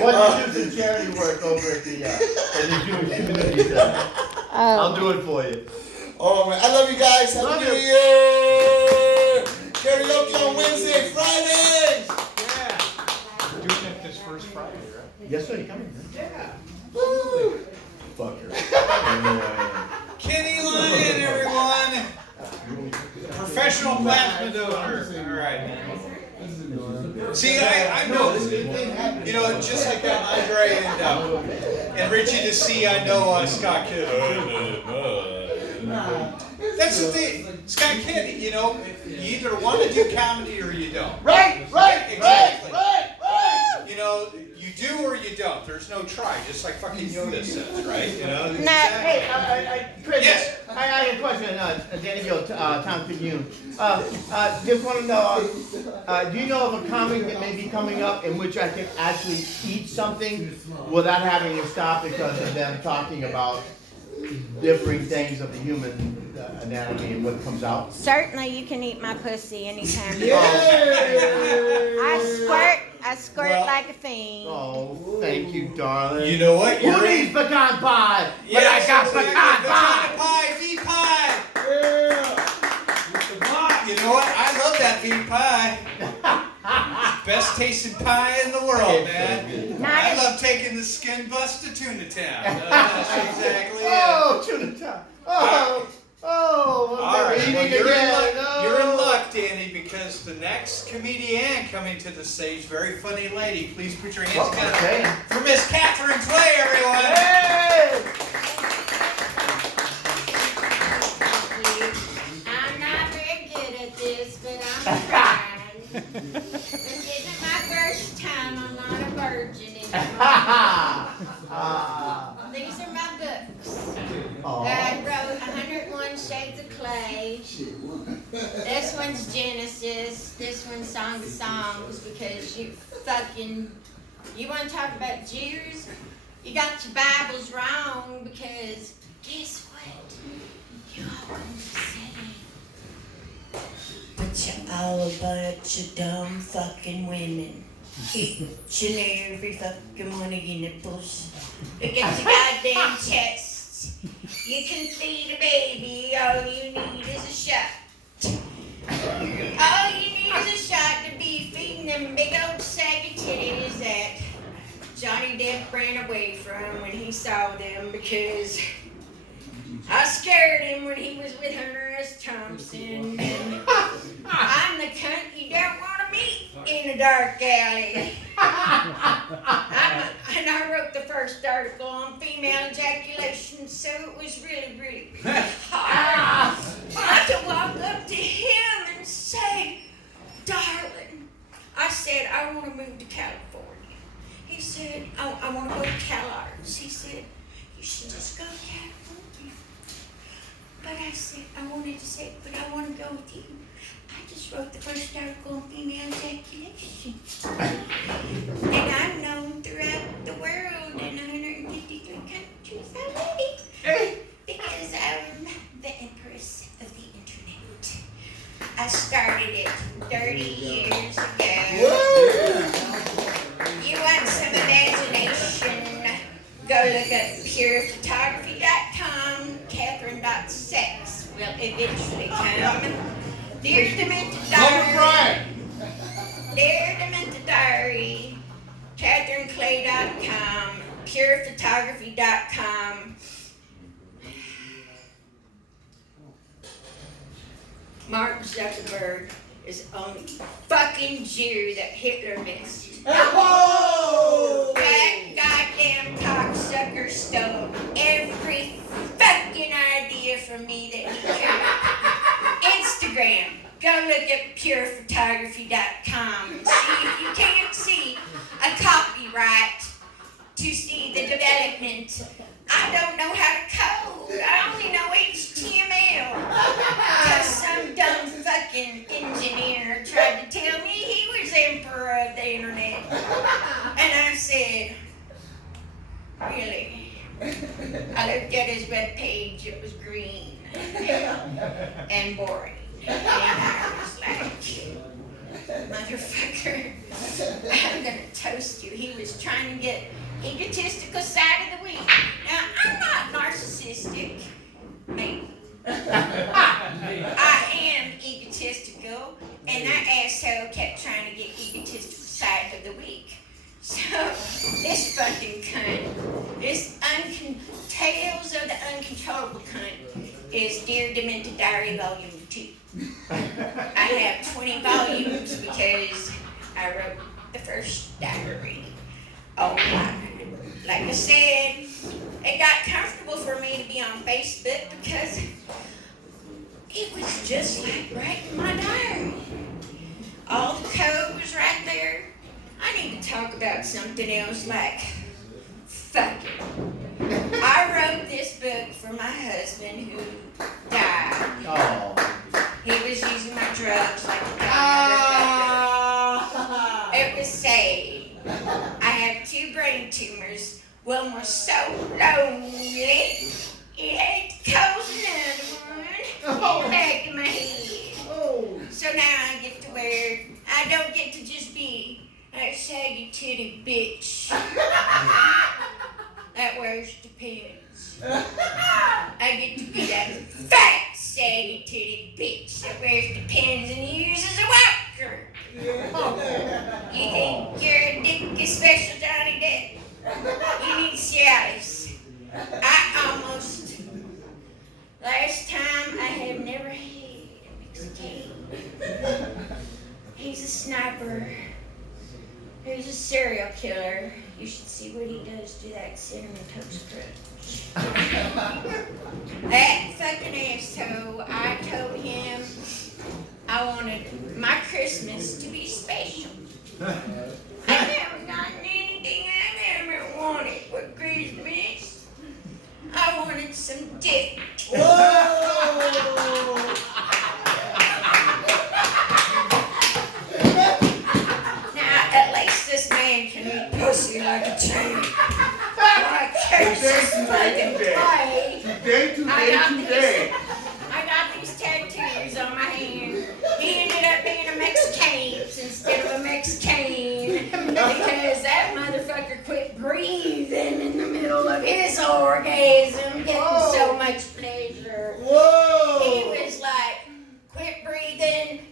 What you do some charity work over at the Jewish Community Center. I'll do it for you. Oh man, I love you guys. Happy New Year! Karaoke on Wednesday, Fridays. Yeah. We're doing it this first Friday, right? Yes, sir. You coming? Yeah. Woo! Fucker. I know I Kenny Lyon, everyone. Professional plasma donor. All right. See, I know, you know, just like Andre and Richie to see, I know Scott Kidd. That's the thing, Scott Kidd, you know, you either want to do comedy or you don't. Right. Exactly. You know, you do or you don't. There's no try, just like fucking Yoda says, right? You know. Hey, Chris. Yes. I have a question. Danny Gill, Tom Pignon. Just want to know, do you know of a comic that may be coming up in which I can actually eat something without having to stop because of them talking about differing things of the human anatomy and what comes out? Certainly, you can eat my pussy anytime you Yeah. want. I squirt Well, like a fiend. Oh, thank you, darling. You know what? Who needs pecan pie? But I got pecan pie. Pie, V pie. Yeah. You know what? I love that V pie. Best tasting pie in the world, man. I love taking the skin bus to Tuna Town. That's exactly it. Oh, tuna time. All right, eating well, again. you're in luck, Danny, because the next comedian coming to the stage, very funny lady. Please put your hands together for Miss Catherine Clay, everyone. Hey! I'm not very good at this, but I'm trying. This isn't my first time. I'm not a virgin anymore. These are my books. I wrote 101 Shades of Clay. This one's Genesis. This one's Song of Songs because you want to talk about Jews? You got your Bibles wrong because guess what? You all want to say, but you're all a bunch of dumb fucking women. Each and every fucking one of your nipples. Look at your goddamn chests. You can feed a baby. All you need is a shot. All you need is a shot to be feeding them big old saggy titties that Johnny Depp ran away from when he saw them because I scared him when he was with Hunter S. Thompson. And I'm the cunt you don't want to meet in a dark alley. And I wrote the first article on female ejaculation, so it was really hard. I had to walk up to him and say, darling, I said, I want to move to California. He said, I want to go to CalArts. He said, you should just go to California. But I said, I wanted to say, but I want to go with you. I just wrote the first article on female ejaculation. And I'm known throughout the world in 153 countries already. Because I'm the empress of the internet. I started it 30 years ago. You want some imagination? Go look up purephotography.com. Catherine.sex will eventually come. Dear Demented Diary. Dear Demented Diary. CatherineClay.com. purephotography.com. Mark Zuckerberg is the only fucking Jew that Hitler missed. Oh! That goddamn cocksucker stole every fucking idea from me that he could. Instagram. Go look at purephotography.com and see if you can't see a copyright to see the development. I don't know how to code. I only know HTML. Because some dumb fucking engineer tried to tell me he was emperor of the internet. And I said, really? I looked at his webpage. It was green and boring. And I was like, Motherfucker, I'm gonna toast you. He was trying to get egotistical side of the week. Now, I'm not narcissistic. Maybe. I am egotistical, and that asshole kept trying to get egotistical side of the week. So, this fucking cunt, this Tales of the Uncontrollable Cunt, is Dear Demented Diary Volume 2. I have 20 volumes because I wrote the first diary online. Like I said, it got comfortable for me to be on Facebook because it was just like writing my diary. All the code was right there. I need to talk about something else like fuck it. I wrote this book for my husband who died. Oh. He was using my drugs like a motherfucker. It was sad. I have 2 brain tumors. One was so lonely, it had to cause another one in the back of my head. So now I get to where I don't get to just be that saggy titty bitch that wears the pants. I get to be that fat saggy titty bitch that wears the pins and uses a walker. You think you're a dick is special, Johnny Depp? You need Cialis. Last time I have never had a Mexican. He's a sniper. He's a serial killer. You should see what he does to that cinnamon toast crunch. That fucking asshole, I told him I wanted my Christmas to be special. I never gotten anything I ever wanted for Christmas. I wanted some dick. Now, at least this man can eat pussy like a champ. Like Curse's fucking play. Today. I got these tattoos on my hand. He ended up being a Mexican instead of a Mexican because that motherfucker quit breathing in the middle of his orgasm, getting so much pleasure. Whoa! He was like, quit breathing,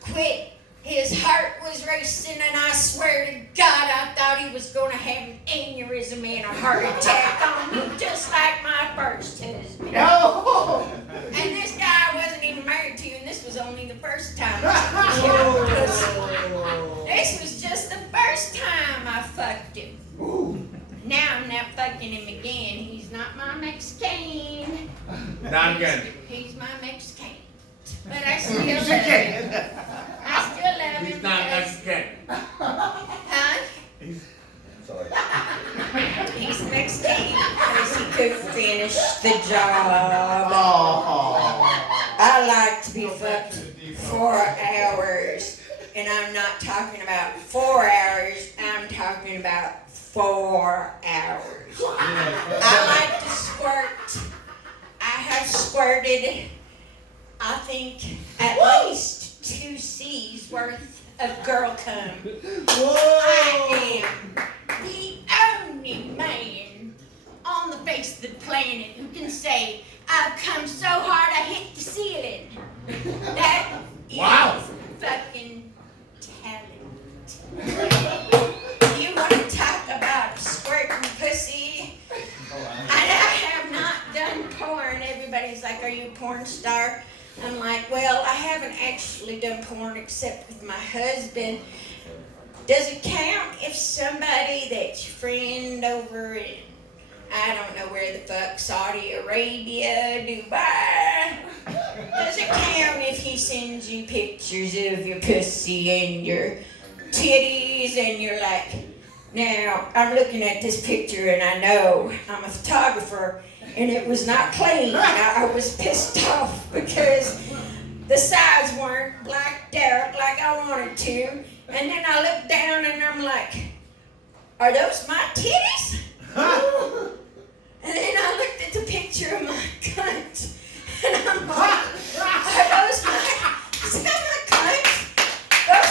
quit. His heart was racing, and I swear to God, I thought he was going to have an aneurysm and a heart attack on me, just like my first husband. No. And this guy I wasn't even married to, and this was only the first time. This was just the first time I fucked him. Now I'm not fucking him again. He's not my Mexican. Not again. He's my Mexican. But I still love him. I still love him. He's not because- Mexican. Huh? Sorry. He's Mexican because he could finish the job. Oh. I like to be fucked 4 hours. And I'm not talking about 4 hours. I'm talking about 4 hours. I like to squirt. I have squirted, I think, at least 2 C's worth of girl cum. I am the only man on the face of the planet who can say, I've come so hard I hit the ceiling. That Wow. is fucking talent. You want to talk about squirting pussy? And I have not done porn. Everybody's like, are you a porn star? I'm like, well, I haven't actually done porn except with my husband. Does it count if somebody that's your friend over in, I don't know where the fuck, Saudi Arabia, Dubai? Does it count if he sends you pictures of your pussy and your titties and you're like, now, I'm looking at this picture and I know I'm a photographer and it was not clean. I was pissed off because the sides weren't blacked out like I wanted to. And then I looked down and I'm like, are those my titties? And then I looked at the picture of my cunt and I'm like, are those my, is that my cunt? Those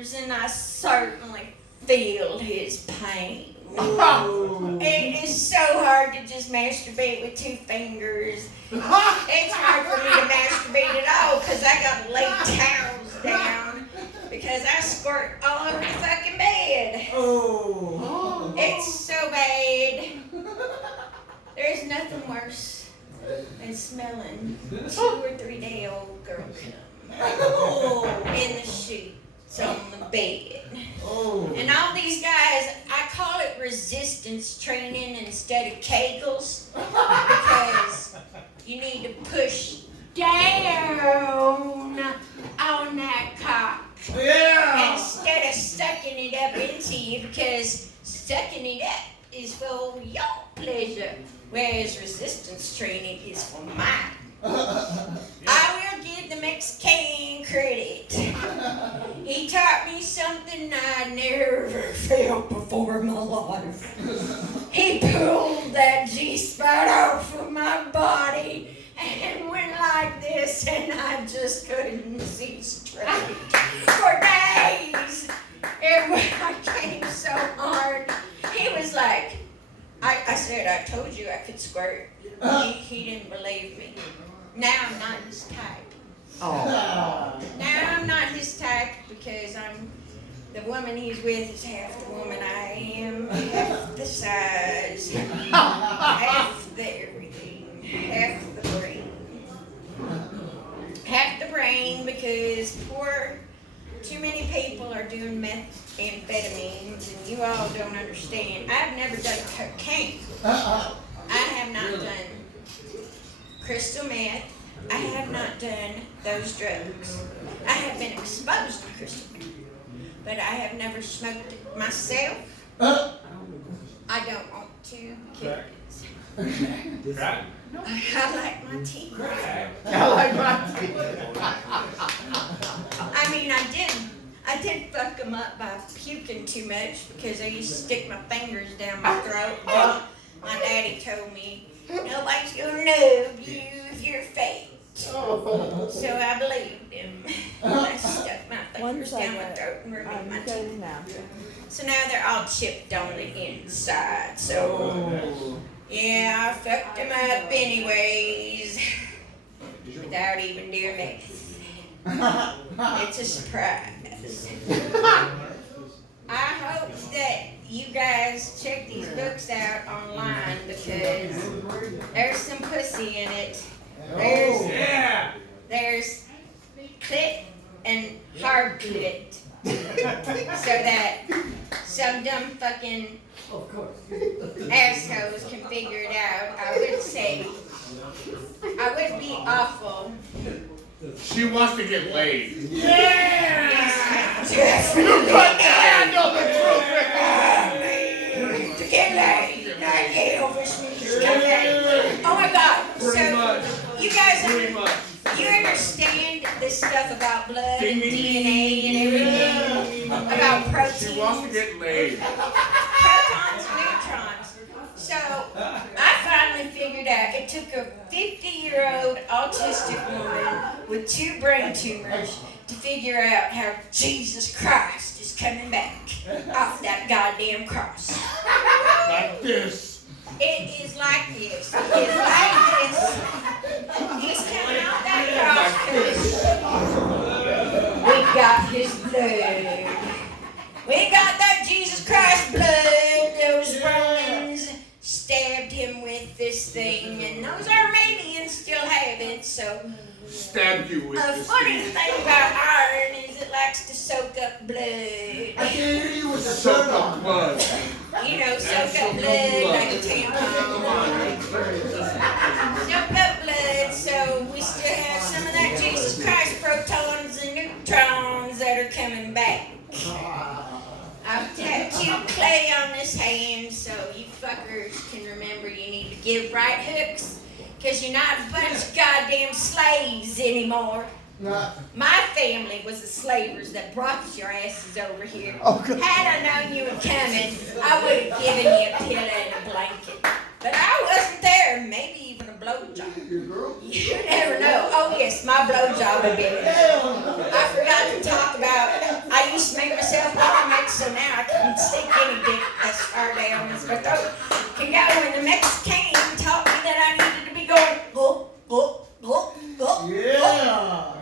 fingers, and I certainly feel his pain. It is so hard to just masturbate with 2 fingers. It's hard for me to masturbate at all because I got to lay towels down because I squirt all over the fucking bed. Oh. It's so bad. There's nothing worse than smelling 2 or 3 day old girl cum in the sheets on the bed. Oh. And all these guys, I call it resistance training instead of Kegels because you need to push down on that cock Yeah. instead of sucking it up into you because sucking it up is for your pleasure, whereas resistance training is for mine. I will give the Mexican credit. He taught me something I never felt before in my life. He pulled that G-spot off of my body and went like this, and I just couldn't see straight for days. I came so hard. He was like, I said, I told you I could squirt. He didn't believe me. Now I'm not his type. Now I'm not his type because the woman he's with is half the woman I am, half the size, half the everything, half the brain. Half the brain because too many people are doing methamphetamines and you all don't understand. I've never done cocaine. I have not done crystal meth. I have not done those drugs. I have been exposed to crystal meth, but I have never smoked it myself. I don't want to because I like my teeth. I like my teeth. I mean, I did fuck them up by puking too much because I used to stick my fingers down my throat. My daddy told me, nobody's gonna know you if you're fake. So I believed him. I stuck my fingers down my throat and removed my teeth. So now they're all chipped on the inside. So yeah, I fucked them up anyways. Without even doing meth. It's a surprise. I hope that you guys check these books out online because there's some pussy in it. There's clit and hard clit. So that some dumb fucking assholes can figure it out. I would say, I would be awful. She wants to get laid. Yes, You couldn't handle the truth, Ricky. to get laid. Not Elvis. Get laid. Oh my God. So, you guys, you understand this stuff about blood and DNA and everything? About proteins? She wants to get laid. Protons and neutrons. So, I finally figured out it took a 50-year-old autistic woman with 2 brain tumors to figure out how Jesus Christ is coming back off that goddamn cross. Like this. It is like this. It is like this. He's coming off that cross because we got his blood. We got that Jesus Christ blood. Those Romans stabbed him with this thing, and those Armenians still have it, so... Stab you with A this funny thing. thing about iron is it likes to soak up blood. I can't hear you with the Soak shirt up on. blood. You know, soak up soak up blood blood. like a tampon. Soak up blood, so we still have some of that Jesus Christ protons and neutrons that are coming back. I've tattooed clay on this hand so you fuckers can remember you need to give right hooks. Because you're not a bunch of goddamn slaves anymore. My family was the slavers that brought your asses over here. Had I known you were coming, I would have given you a pillow and a blanket. But I wasn't there, maybe even a blowjob. You never know. Oh yes, my blowjob would be there. I forgot to talk about, I almost made myself vomit, so now I can stick any dick that's far down as my throat can go. And the Mexican taught me that I needed to be going, go, go, go, go. Yeah.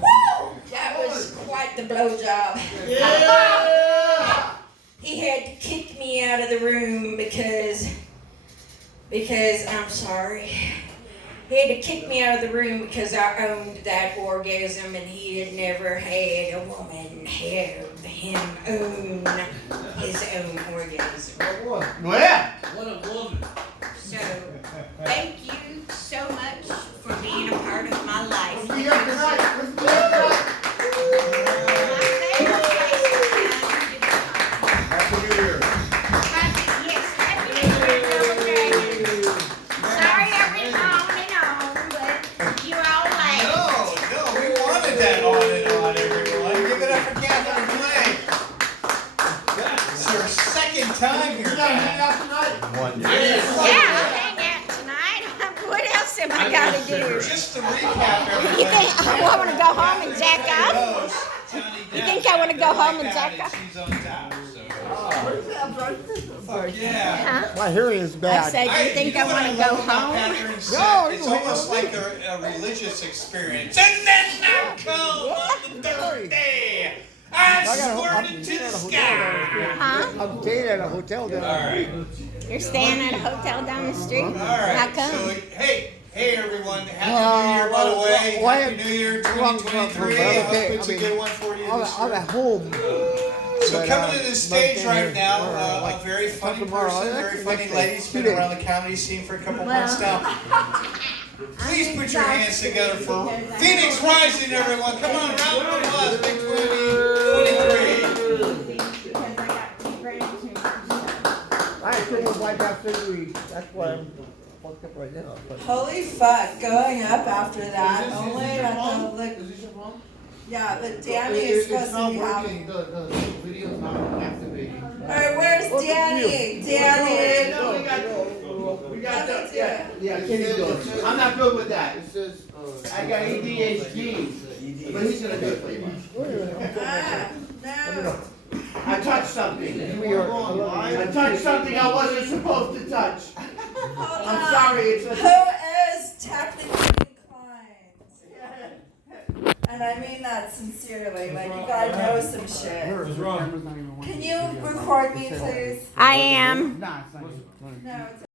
Woo! That was quite the blowjob. Yeah. He had to kick me out of the room because I'm sorry. He had to kick me out of the room because I owned that orgasm and he had never had a woman have him own his own orgasm. Well, What a woman. So, thank you so much for being a part of my life. let's be up tonight. Let's be up tonight. Happy New Year. Happy New Year, Double Dragon. Sorry I went on and on, but you all laughed. No, we wanted that on and on, everyone. Give it up for Catherine Blake. It's her second time here. You gotta hang out tonight. Yeah, I'll hang out tonight. What else am I gotta do? Just to recap, everyone. You think I want to go home and jack off? You think I want to go home and jack off? She's on top, so. Fuck yeah. Huh? My hearing is I bad. said, you think I want to go home? It's almost like a religious experience. And then I come on the third day. I squirted to the sky. Huh? I'm staying at a hotel down All right. You're staying at a hotel down the street? All right. How come? So, hey everyone. Happy New Year, by the way. Happy New Year 2023. I hope it's a good one for you this I'm year. at home. So coming to the stage right now, a very funny person, very funny lady. She's been around the comedy scene for a couple months now. Please put your hands together for Phoenix Rising, everyone. Come on, round of applause. Big 2023. I couldn't wipe out surgery. That's why I'm fucked up right now. Holy fuck, going up after that, only at the, Is this your phone? yeah, but Danny is supposed to be having. The video's not activating. Alright, where's Danny? Danny! We got the, yeah, I can't even do it. I'm not good with that. It says, I got ADHD, but he's gonna do it for you. No. I touched something. I touched something I wasn't supposed to touch. Hold I'm on. sorry, it's Who a. is technically inclined? And I mean that sincerely, like you gotta know some shit. Can you record me, please? I am. No, it's